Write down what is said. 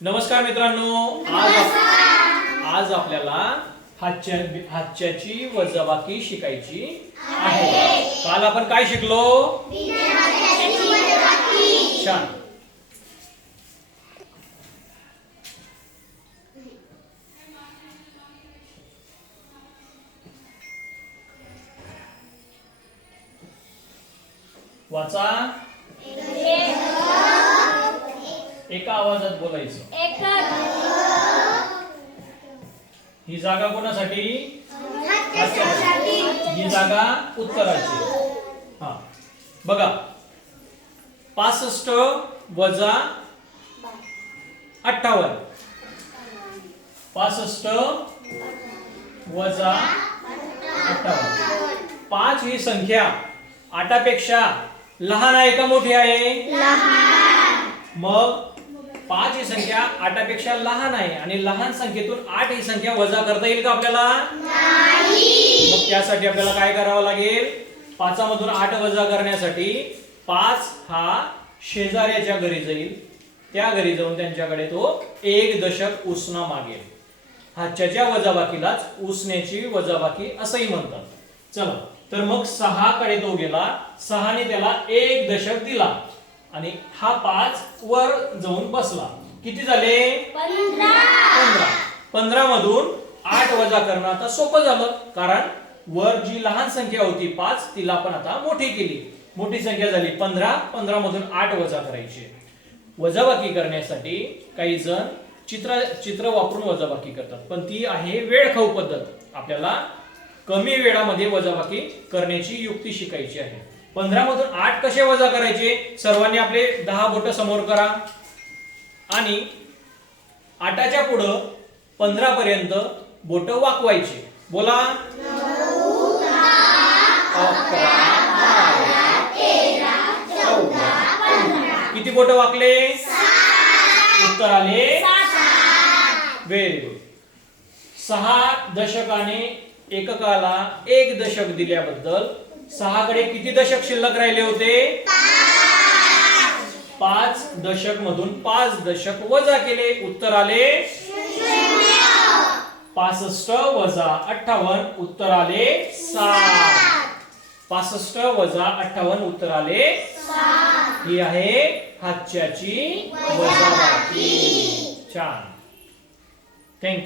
नमस्कार मित्रांनो, आज आपल्याला हातच्याची वजाबाकी शिकायची आहे। काल आपण काय शिकलो? छान। वाचा, एका आवाजात बोलायचं। ही जागा कोणासाठी? ही जागा उत्तराची। हा बघा, 65 वजा 58। 65 वजा 58। 5 ही संख्या 8 पेक्षा लहान आहे का मोठी आहे? लहान। मग 5 ही संख्या 8 पेक्षा लहान आहे आणि लहान संख्येतून 8 ही संख्या वजा करता येईल का आपल्याला? नाही। मग त्यासाठी आपल्याला काय करावं लागेल? 5 मधून 8 वजा करण्यासाठी 5 हा शेजाऱ्याच्या घरी जाईल, त्या घरी जाऊन त्यांच्याकडे तो 1 दशक उसना मागेल। हातच्याच्या वजाबाकीलाच उसण्याची वजाबाकी असंही म्हणतात। चला, तर मग 6 कडे तो गेला, 6 ने त्याला 1 दशक दिला आणि हा 5 वर जाऊन बसला। किती झाले? 15। 15 मधून 8 वजा करणं आता सोपं झालं, कारण वर जी लहान संख्या होती 5 तिला आपण आता मोठी केली। मोठी संख्या झाली 15। 15 मधून 8 वजा करायचे। वजाबाकी करण्यासाठी काही जण चित्र वापरून वजाबाकी करतात, पण ती आहे वेळखाऊ पद्धत। आपल्याला कमी वेळामध्ये वजाबाकी करण्याची युक्ती शिकायची आहे। 15 मधून 8 कसे वजा करायचे? सर्वांनी आपले 10 बोट समोर करा आणि 8च्या पुढे 15 पर्यंत बोट वाकवायचे। बोला, 9, 10, 11, 12, 13, 14, 15। किती बोट वाकले? 7। उत्तर आले 7। Very good. 6 दशकाने एककाला 1 दशक दिल्याबद्दल 6 कडे किती दशक शिल्लक राहिले होते? 5 दशक मधून 5 दशक वजा केले, उत्तर आले 65 वजा 58, उत्तर आले 7। 65 वजा 58, उत्तर आले 7। ही आहे हातच्याची वजाबाकी। छान, थँक्यू।